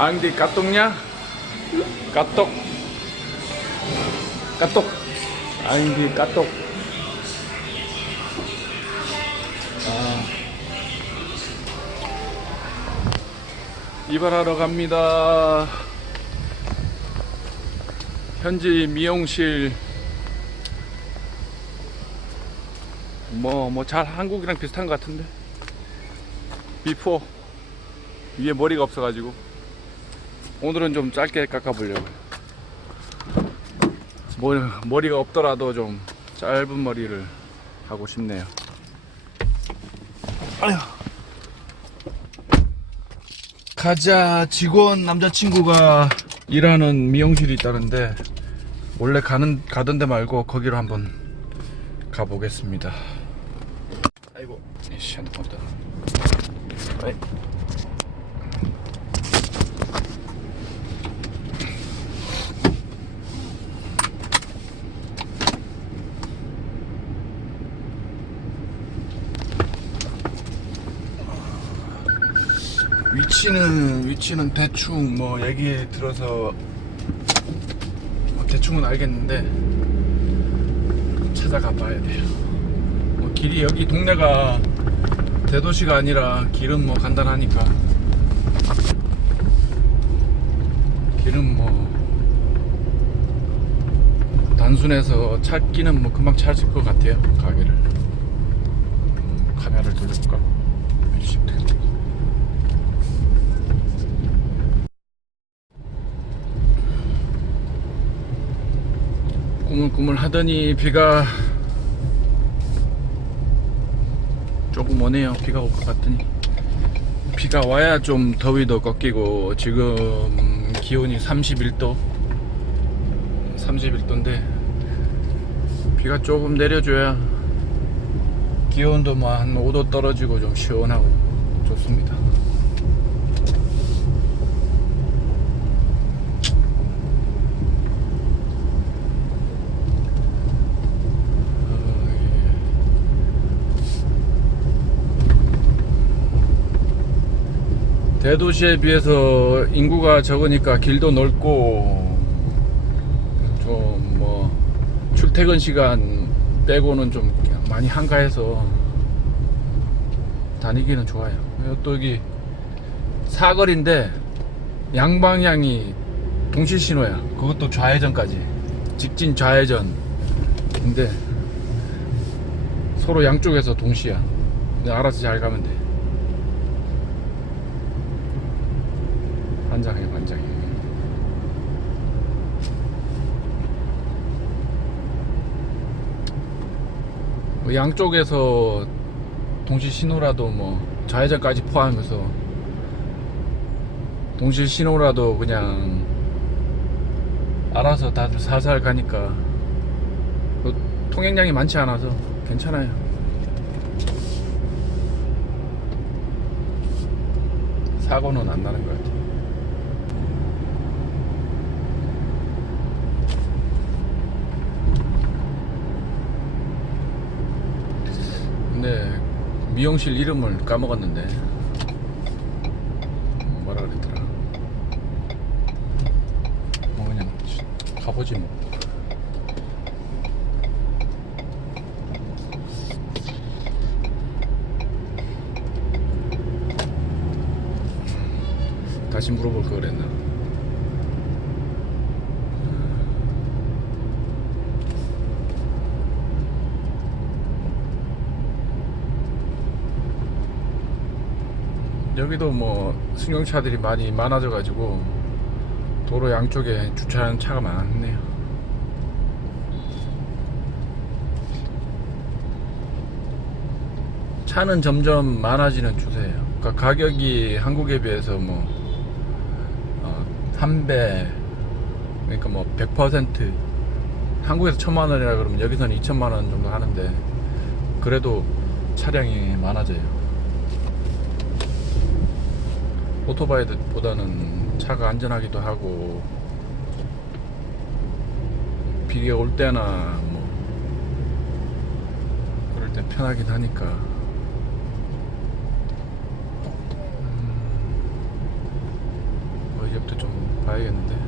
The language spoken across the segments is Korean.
앙디 까똑냐? 까똑 까똑 앙디 까똑 아. 이발하러 갑니다. 현지 미용실. 뭐 뭐 잘 한국이랑 비슷한 것 같은데? 비포. 위에 머리가 없어가지고 오늘은 좀 짧게 깎아보려고요. 머리, 머리가 없더라도 좀 짧은 머리를 하고 싶네요. 아휴. 가자. 직원 남자친구가 일하는 미용실이 있다는데 원래 가는 가던 데 말고 거기로 한번 가보겠습니다. 아이고 이씨 핸드폰 떠 어이. 위치는 위치는 대충 뭐 얘기 들어서 뭐 대충은 알겠는데 찾아가 봐야 돼요. 뭐 길이 여기 동네가 대도시가 아니라 길은 뭐 간단하니까 길은 뭐 단순해서 찾기는 뭐 금방 찾을 것 같아요 가게를 음, 카메라를 돌려볼까? 꾸물꾸물 하더니 비가 조금 오네요. 비가 올 것 같더니. 비가 와야 좀 더위도 꺾이고 지금 기온이 31도 31도인데 비가 조금 내려줘야 기온도 뭐 한 5도 떨어지고 좀 시원하고 좋습니다 대도시에 비해서 인구가 적으니까 길도 넓고 좀 뭐 출퇴근 시간 빼고는 좀 많이 한가해서 다니기는 좋아요. 또 여기 사거리인데 양방향이 동시 신호야. 그것도 좌회전까지. 직진 좌회전인데 서로 양쪽에서 동시야. 근데 알아서 잘 가면 돼. 반장해 반장해 뭐 양쪽에서 동시 신호라도 뭐 좌회전까지 포함해서 동시 신호라도 그냥 알아서 다들 살살 가니까 뭐 통행량이 많지 않아서 괜찮아요. 사고는 안 나는 것 같아요 근데 미용실 이름을 까먹었는데. 뭐라 그랬더라. 뭐 그냥 가보지 뭐 다시 물어볼 걸 그랬나 여기도 뭐 승용차들이 많이 많아져 가지고 도로 양쪽에 주차하는 차가 많네요. 차는 점점 많아지는 추세예요. 그러니까 가격이 한국에 비해서 뭐 어, 3배 그러니까 뭐 100% 한국에서 천만 원이라 그러면 여기서는 2천만 원 정도 하는데 그래도 차량이 많아져요 오토바이보다는 차가 안전하기도 하고 비가 올 때나 뭐 그럴 때 편하긴 하니까 음, 뭐 이제부터 좀 봐야겠는데.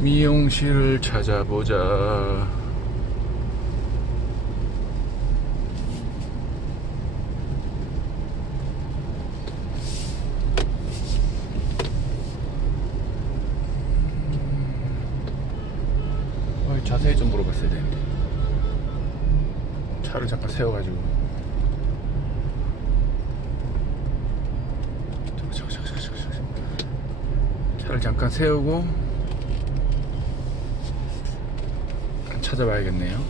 미용실을 찾아보자. 어, 자세히 좀 물어봤어야 되는데. 차를 잠깐 세워가지고. 차를 잠깐 세우고 찾아봐야겠네요.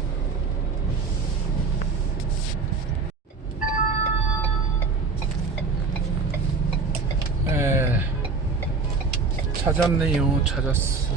에, 찾았네요. 찾았어.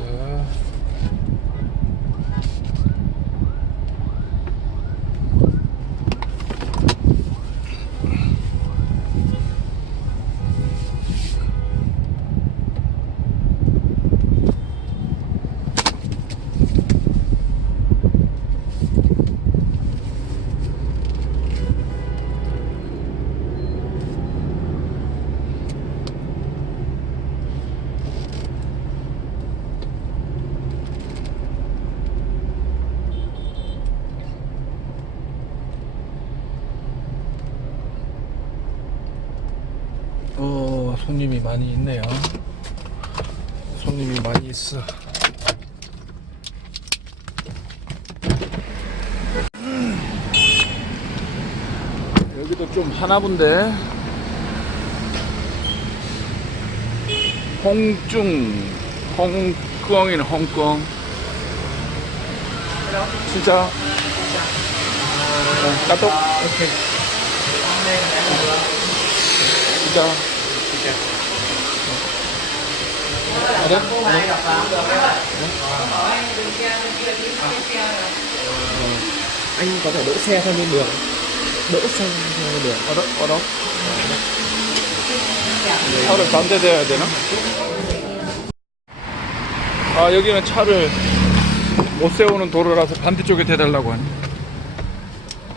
어, 손님이 많이 있네요. 손님이 많이 있어. 음. 여기도 좀 하나본데. 홍중, 홍콩이는 홍콩. 진짜? 네, 까똑? 오케이. 진짜? Anh có thể đỗ xe sang bên đường đỗ xe sang bên đường 어라? 어라? 차를 반대돼야 되나? 아 여기는 차를 못 세우는 도로라서 반대쪽에 대달라고 하네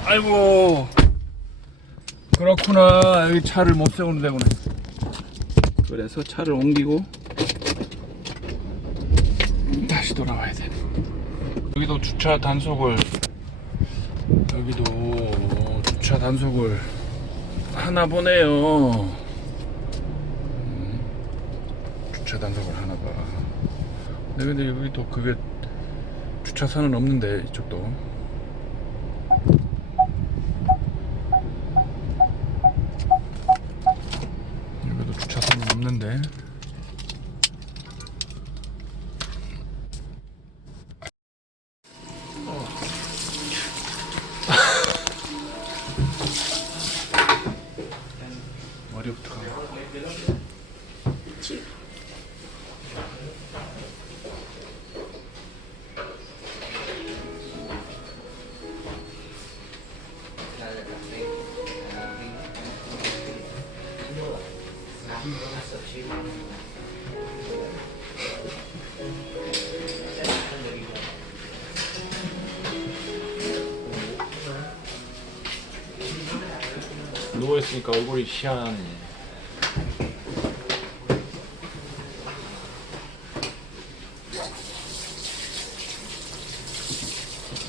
아이고 그렇구나 여기 차를 못 세우는 데구나 그래서 차를 옮기고 다시 돌아와야 돼 여기도 주차 단속을 여기도 주차 단속을 하나 보네요. 음, 주차 단속을 하나 봐. 네, 근데 여기 또 그게 주차선은 없는데 이쪽도. 여기도 누워있으니까 얼굴이 시원하네.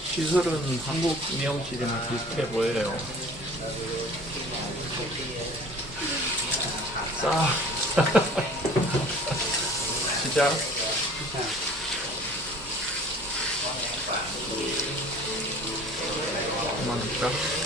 시설은 한국 미용실이랑 비슷해 보여요. 싸. 진짜? 그만둘까?